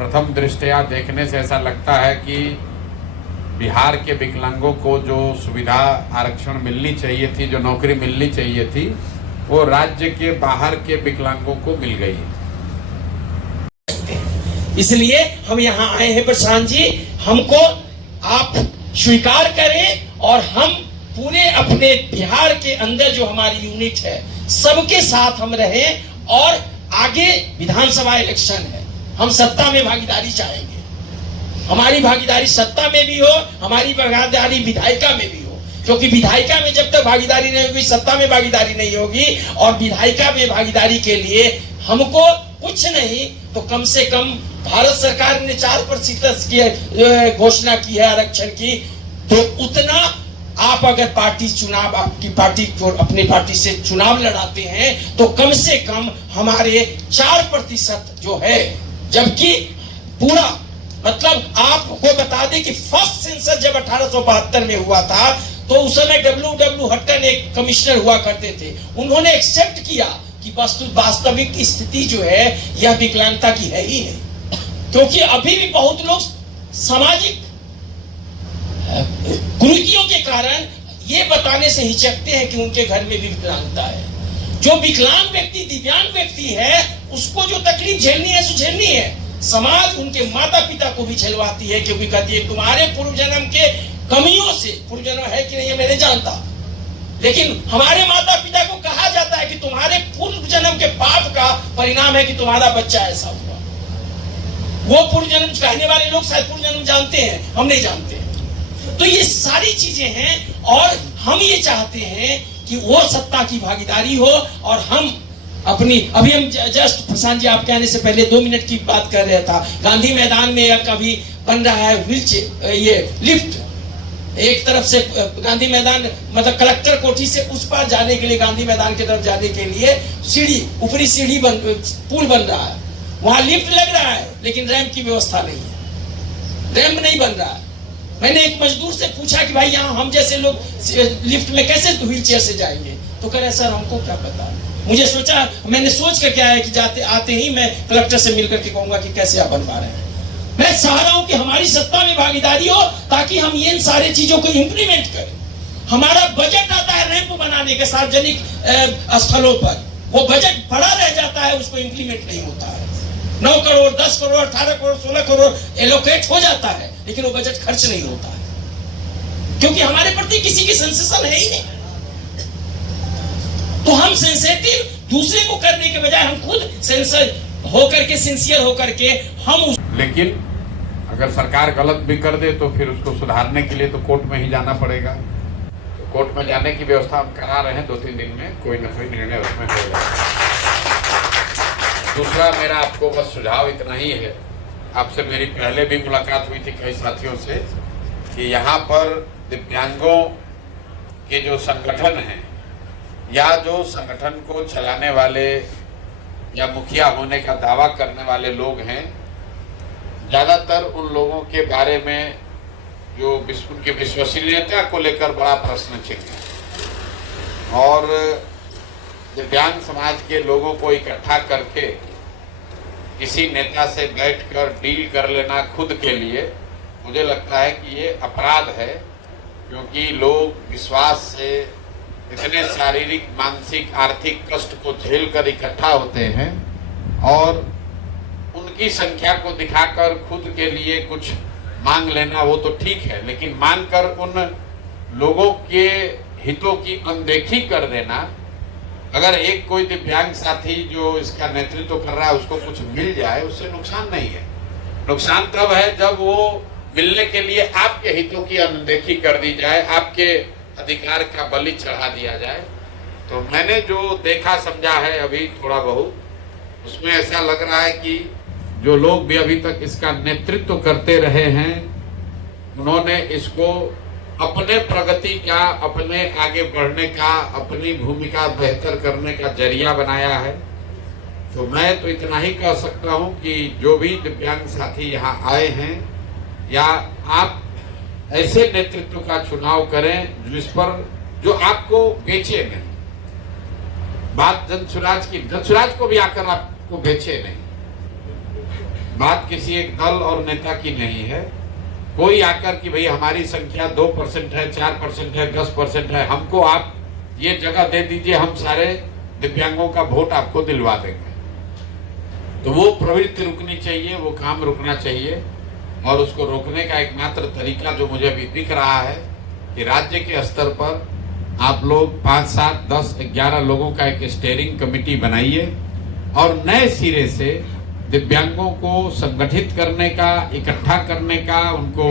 प्रथम दृष्टया देखने से ऐसा लगता है कि बिहार के विकलांगों को जो सुविधा आरक्षण मिलनी चाहिए थी, जो नौकरी मिलनी चाहिए थी, वो राज्य के बाहर के विकलांगों को मिल गई है। इसलिए हम यहाँ आए हैं प्रशांत जी, हमको आप स्वीकार करें और हम पूरे अपने बिहार के अंदर जो हमारी यूनिट है सबके साथ हम रहें और आगे विधानसभा इलेक्शन है, हम सत्ता में भागीदारी चाहेंगे। हमारी भागीदारी सत्ता में भी हो, हमारी भागीदारी विधायिका में भी हो, क्योंकि विधायिका में जब तक भागीदारी नहीं होगी सत्ता में भागीदारी नहीं होगी। और विधायिका में भागीदारी के लिए हमको कुछ नहीं तो कम से कम भारत सरकार ने 4% की घोषणा की है आरक्षण की, तो उतना आप अगर पार्टी चुनाव आपकी पार्टी को अपनी पार्टी से चुनाव लड़ाते हैं तो कम से कम हमारे 4% जो है, जबकि पूरा मतलब आपको बता दें कि फर्स्ट सेंसस जब 1872 में हुआ था तो उस समय W हट्टन एक कमिश्नर हुआ करते थे, उन्होंने एक्सेप्ट किया कि वास्तविक स्थिति जो है यह विकलांगता की है ही है, क्योंकि अभी भी बहुत लोग सामाजिक कुरीतियों के कारण ये बताने से हिचकते हैं कि उनके घर में भी विकलांगता है। जो विकलांग व्यक्ति दिव्यांग व्यक्ति है उसको जो तकलीफ झेलनी है सो झेलनी है, समाज उनके माता पिता को भी झेलवाती है, क्योंकि कहती है तुम्हारे पूर्व जन्म के कमियों से, पूर्व जन्म है कि नहीं मैं नहीं जानता, लेकिन हमारे माता पिता को कहा जाता है कि तुम्हारे पूर्व जन्म के पाप का परिणाम है कि तुम्हारा बच्चा ऐसा हुआ। वो पूर्व जन्म कहने वाले लोग शायद पूर्व जन्म जानते हैं, हम नहीं जानते। तो ये सारी चीजें हैं और हम ये चाहते हैं कि वो सत्ता की भागीदारी हो और हम अपनी, अभी हम जस्ट प्रशांत जी आप कहने से पहले 2 मिनट की बात कर रहा था, गांधी मैदान में एक अभी बन रहा है व्हीलचेयर, ये लिफ्ट, एक तरफ से गांधी मैदान मतलब कलेक्टर कोठी से उस पार जाने के लिए, गांधी मैदान की तरफ जाने के लिए सीढ़ी, ऊपरी सीढ़ी पुल बन रहा है, वहां लिफ्ट लग रहा है लेकिन रैंप की व्यवस्था नहीं है, रैंप नहीं बन रहा है। मैंने एक मजदूर से पूछा कि भाई यहाँ हम जैसे लोग लिफ्ट में कैसे व्हील चेयर से जाएंगे, तो कह रहे सर हमको क्या पता। मुझे सोचा, मैंने सोच कर क्या है कि जाते आते ही मैं कलेक्टर से मिलकर के कहूंगा कि कैसे आप बनवा रहे हैं। मैं चाह रहा हूं कि हमारी सत्ता में भागीदारी हो ताकि हम इन सारे चीजों को इंप्लीमेंट करें। हमारा बजट आता है रैंप बनाने के सार्वजनिक स्थलों पर, वो बजट बड़ा रह जाता है, उसको इंप्लीमेंट नहीं होता है। 9 करोड़ 10 करोड़ 18 करोड़ 16 करोड़ एलोकेट हो जाता है लेकिन वो बजट खर्च नहीं होता है, क्योंकि हमारे प्रति किसी की सेंसेशन है ही नहीं। तो हम सेंसेटिव दूसरे को करने के बजाय हम खुद सेंसर होकर के, सिंसियर होकर के हम लेकिन अगर सरकार गलत भी कर दे तो फिर उसको सुधारने के लिए तो कोर्ट में ही जाना पड़ेगा। तो कोर्ट में जाने की व्यवस्था हम करा रहे हैं, 2-3 दिन में कोई न कोई निर्णय उसमें हो जाएगा। दूसरा मेरा आपको बस सुझाव इतना ही है, आपसे मेरी पहले भी मुलाकात हुई थी कई साथियों से, कि यहाँ पर दिव्यांगों के जो संगठन हैं या जो संगठन को चलाने वाले या मुखिया होने का दावा करने वाले लोग हैं, ज़्यादातर उन लोगों के बारे में जो उनकी विश्वसनीयता को लेकर बड़ा प्रश्न चिन्ह है। और दिव्यांग समाज के लोगों को इकट्ठा करके किसी नेता से बैठकर डील कर लेना खुद के लिए, मुझे लगता है कि ये अपराध है, क्योंकि लोग विश्वास से इतने शारीरिक मानसिक आर्थिक कष्ट को झेल कर इकट्ठा होते हैं और उनकी संख्या को दिखाकर खुद के लिए कुछ मांग लेना वो तो ठीक है, लेकिन मांग कर उन लोगों के हितों की अनदेखी कर देना, अगर एक कोई दिव्यांग साथी जो इसका नेतृत्व कर रहा है उसको कुछ मिल जाए उससे नुकसान नहीं है। नुकसान तब है जब वो मिलने के लिए आपके हितों की अनदेखी कर दी जाए, आपके अधिकार का बलि चढ़ा दिया जाए। तो मैंने जो देखा समझा है अभी थोड़ा बहुत, उसमें ऐसा लग रहा है कि जो लोग भी अभी तक इसका नेतृत्व करते रहे हैं उन्होंने इसको अपने प्रगति का, अपने आगे बढ़ने का, अपनी भूमिका बेहतर करने का जरिया बनाया है। तो मैं तो इतना ही कह सकता हूं कि जो भी दिव्यांग साथी यहाँ आए हैं, या आप ऐसे नेतृत्व का चुनाव करें जिस पर जो आपको बेचे नहीं। बात जनसुराज की, जनसुराज को भी आकर आपको बेचे नहीं। बात किसी एक दल और नेता की नहीं है। कोई आकर कि भाई हमारी संख्या 2% है, 4% है, 10% है, हमको आप ये जगह दे दीजिए, हम सारे दिव्यांगों का वोट आपको दिलवा देंगे, तो वो प्रवृत्ति रुकनी चाहिए, वो काम रुकना चाहिए। और उसको रोकने का एकमात्र तरीका जो मुझे अभी दिख रहा है कि राज्य के स्तर पर आप लोग 5, 7, 10, 11 लोगों का एक स्टीयरिंग कमेटी बनाइए और नए सिरे से दिव्यांगों को संगठित करने का, इकट्ठा करने का, उनको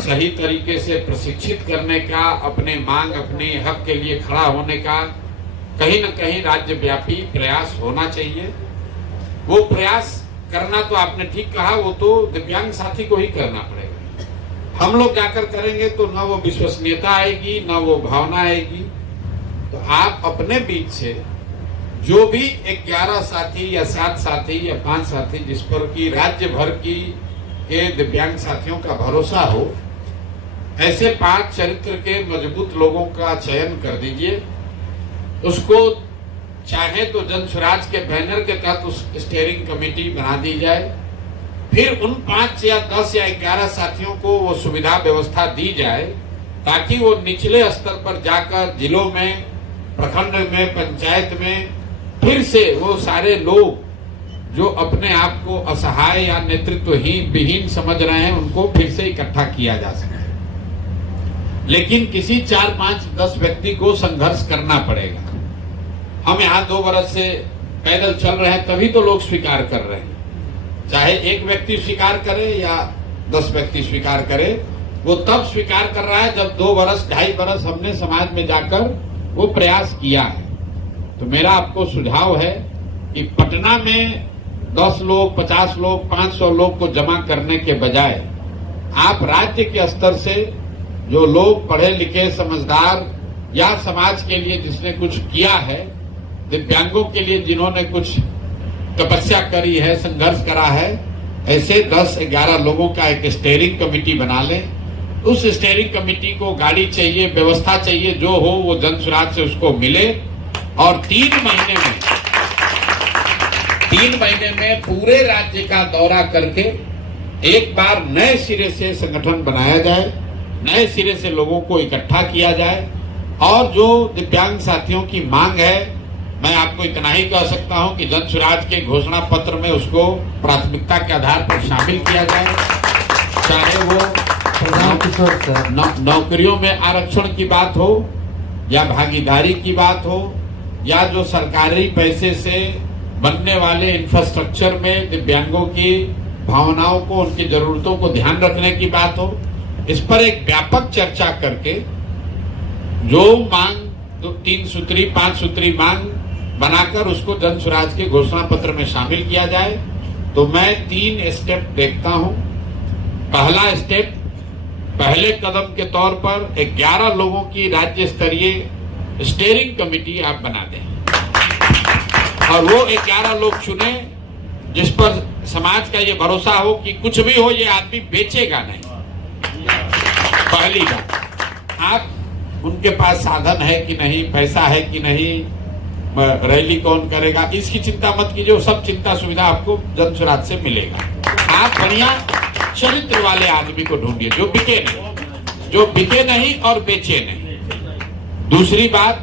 सही तरीके से प्रशिक्षित करने का, अपने मांग, अपने हक के लिए खड़ा होने का कहीं न कहीं राज्यव्यापी प्रयास होना चाहिए। वो प्रयास करना तो आपने ठीक कहा, वो तो दिव्यांग साथी को ही करना पड़ेगा। हम लोग जाकर करेंगे तो ना वो विश्वसनीयता आएगी, ना वो भावना आएगी। तो आप अपने बीच से जो भी 11 साथी या 7 साथी या 5 साथी जिस पर की राज्य भर की के दिव्यांग साथियों का भरोसा हो, ऐसे 5 चरित्र के मजबूत लोगों का चयन कर दीजिए। उसको चाहे तो जन स्वराज के बैनर के तहत उस स्टीयरिंग कमेटी बना दी जाए, फिर उन 5 या 10 या 11 साथियों को वो सुविधा व्यवस्था दी जाए ताकि वो निचले स्तर पर जाकर जिलों में, प्रखंड में, पंचायत में फिर से वो सारे लोग जो अपने आप को असहाय या नेतृत्वहीन विहीन समझ रहे हैं उनको फिर से इकट्ठा किया जा सके। लेकिन किसी 4, 5, 10 व्यक्ति को संघर्ष करना पड़ेगा। हम यहाँ 2 वर्ष से पैदल चल रहे हैं तभी तो लोग स्वीकार कर रहे हैं। चाहे एक व्यक्ति स्वीकार करे या 10 व्यक्ति स्वीकार करे, वो तब स्वीकार कर रहा है जब 2 वर्ष, 2.5 वर्ष हमने समाज में जाकर वो प्रयास किया है। तो मेरा आपको सुझाव है कि पटना में 10 लोग, 50 लोग, 500 लोग को जमा करने के बजाय आप राज्य के स्तर से जो लोग पढ़े लिखे, समझदार या समाज के लिए जिसने कुछ किया है, दिव्यांगों के लिए जिन्होंने कुछ तपस्या करी है, संघर्ष करा है, ऐसे 10-11 लोगों का एक स्टीयरिंग कमेटी बना लें। उस स्टीयरिंग कमेटी को गाड़ी चाहिए, व्यवस्था चाहिए, जो हो वो जन स्वराज से उसको मिले और 3 महीने में पूरे राज्य का दौरा करके एक बार नए सिरे से संगठन बनाया जाए, नए सिरे से लोगों को इकट्ठा किया जाए और जो दिव्यांग साथियों की मांग है, मैं आपको इतना ही कह सकता हूं कि जन स्वराज के घोषणा पत्र में उसको प्राथमिकता के आधार पर शामिल किया जाए। चाहे वो नौकरियों में आरक्षण की बात हो या भागीदारी की बात हो या जो सरकारी पैसे से बनने वाले इंफ्रास्ट्रक्चर में दिव्यांगों की भावनाओं को, उनकी जरूरतों को ध्यान रखने की बात हो, इस पर एक व्यापक चर्चा करके जो मांग 3 सूत्री 5 सूत्री मांग बनाकर उसको जन स्वराज के घोषणा पत्र में शामिल किया जाए। तो मैं 3 स्टेप देखता हूं। पहला स्टेप, पहले कदम के तौर पर 11 लोगों की राज्य स्तरीय स्टीयरिंग कमेटी आप बना दें और वो 11 लोग चुने जिस पर समाज का ये भरोसा हो कि कुछ भी हो ये आदमी बेचेगा नहीं। पहली बात, आप उनके पास साधन है कि नहीं, पैसा है कि नहीं, रैली कौन करेगा, इसकी चिंता मत कीजिए। सब चिंता सुविधा आपको जन स्वराज से मिलेगा। आप बढ़िया चरित्र वाले आदमी को ढूंढिए जो बिके नहीं और बेचे नहीं। दूसरी बात,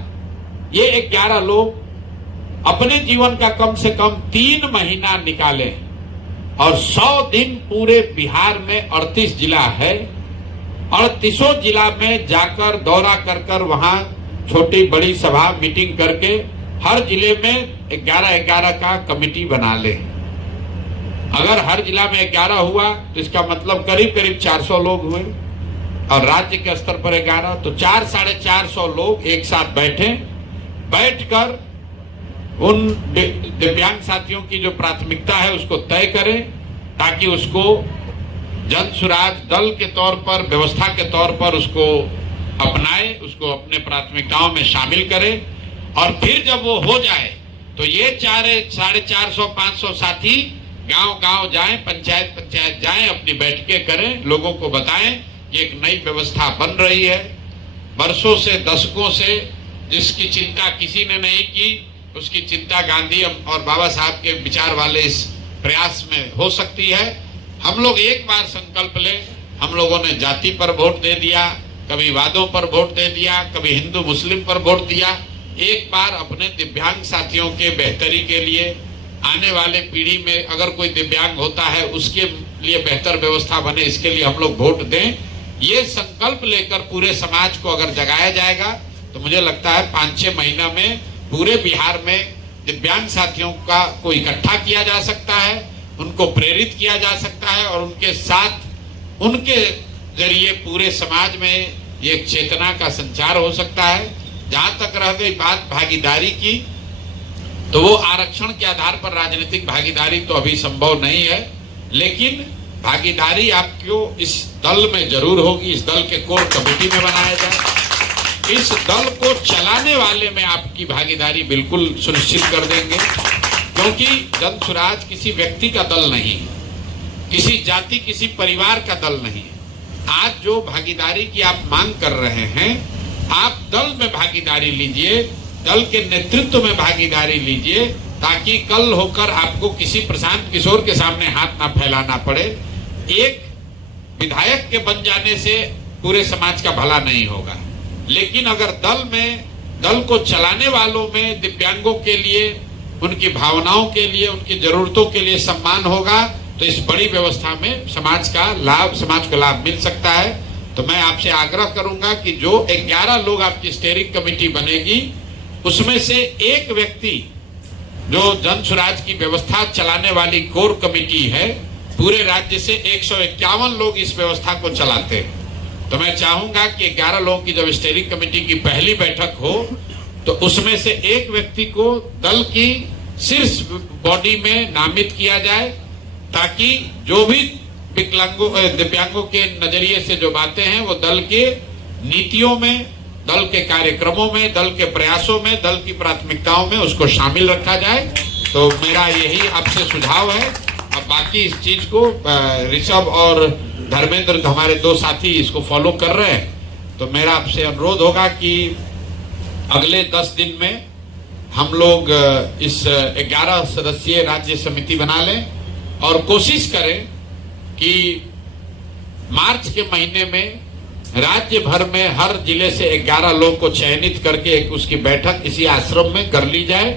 ये 11 लोग अपने जीवन का कम से कम 3 महीना निकालें और 100 दिन पूरे बिहार में 38 जिला है, 38 जिला में जाकर दौरा कर वहां छोटी बड़ी सभा मीटिंग करके हर जिले में 11-11 का कमेटी बना ले। अगर हर जिला में 11 हुआ तो इसका मतलब करीब 400 लोग हुए और राज्य के स्तर पर 11, तो 400-450 लोग एक साथ बैठकर उन दिव्यांग साथियों की जो प्राथमिकता है उसको तय करें ताकि उसको जन स्वराज दल के तौर पर, व्यवस्था के तौर पर उसको अपनाए, उसको अपने प्राथमिकताओं में शामिल करें। और फिर जब वो हो जाए तो ये 450-500 साथी गांव जाएं, पंचायत जाएं, अपनी बैठकें करें, लोगों को बताएं ये एक नई व्यवस्था बन रही है। वर्षों से, दशकों से जिसकी चिंता किसी ने नहीं की, उसकी चिंता गांधी और बाबा साहब के विचार वाले इस प्रयास में हो सकती है। हम लोग एक बार संकल्प लें, हम लोगों ने जाति पर वोट दे दिया, कभी वादों पर वोट दे दिया, कभी हिंदू मुस्लिम पर वोट दिया। एक बार अपने दिव्यांग साथियों के बेहतरी के लिए, आने वाले पीढ़ी में अगर कोई दिव्यांग होता है उसके लिए बेहतर व्यवस्था बने, इसके लिए हम लोग वोट दें। ये संकल्प लेकर पूरे समाज को अगर जगाया जाएगा तो मुझे लगता है 5-6 महीना में पूरे बिहार में दिव्यांग साथियों का को इकट्ठा किया जा सकता है, उनको प्रेरित किया जा सकता है और उनके साथ उनके जरिए पूरे समाज में एक चेतना का संचार हो सकता है। जहां तक रह गई बात भागीदारी की, तो वो आरक्षण के आधार पर राजनीतिक भागीदारी तो अभी संभव नहीं है, लेकिन भागीदारी आपको इस दल में जरूर होगी। इस दल के कोर कमेटी में बनाया जाए, इस दल को चलाने वाले में आपकी भागीदारी बिल्कुल सुनिश्चित कर देंगे, क्योंकि जन स्वराज किसी व्यक्ति का दल नहीं, किसी जाति किसी परिवार का दल नहीं। आज जो भागीदारी की आप मांग कर रहे हैं, आप दल में भागीदारी लीजिए, दल के नेतृत्व में भागीदारी लीजिए, ताकि कल होकर आपको किसी प्रशांत किशोर के सामने हाथ ना फैलाना पड़े। एक विधायक के बन जाने से पूरे समाज का भला नहीं होगा, लेकिन अगर दल में, दल को चलाने वालों में दिव्यांगों के लिए, उनकी भावनाओं के लिए, उनकी जरूरतों के लिए सम्मान होगा, तो इस बड़ी व्यवस्था में समाज को लाभ मिल सकता है। तो मैं आपसे आग्रह करूंगा कि जो 11 लोग आपकी स्टीयरिंग कमेटी बनेगी, उसमें से एक व्यक्ति जो जन स्वराज की व्यवस्था चलाने वाली कोर कमेटी है, पूरे राज्य से 151 लोग इस व्यवस्था को चलाते हैं। तो मैं चाहूंगा कि 11 लोगों की जब स्टीयरिंग कमेटी की पहली बैठक हो, तो उसमें से एक व्यक्ति को दल की शीर्ष बॉडी में नामित किया जाए, ताकि जो भी दिव्यांगों के नजरिए से जो बातें हैं वो दल के नीतियों में, दल के कार्यक्रमों में, दल के प्रयासों में, दल की प्राथमिकताओं में उसको शामिल रखा जाए। तो मेरा यही आपसे सुझाव है। अब बाकी इस चीज को ऋषभ और धर्मेंद्र हमारे 2 साथी इसको फॉलो कर रहे हैं। तो मेरा आपसे अनुरोध होगा कि अगले 10 दिन में हम लोग इस 11 सदस्यीय राज्य समिति बना लें और कोशिश करें कि मार्च के महीने में राज्य भर में हर जिले से 11 लोग को चयनित करके एक उसकी बैठक इसी आश्रम में कर ली जाए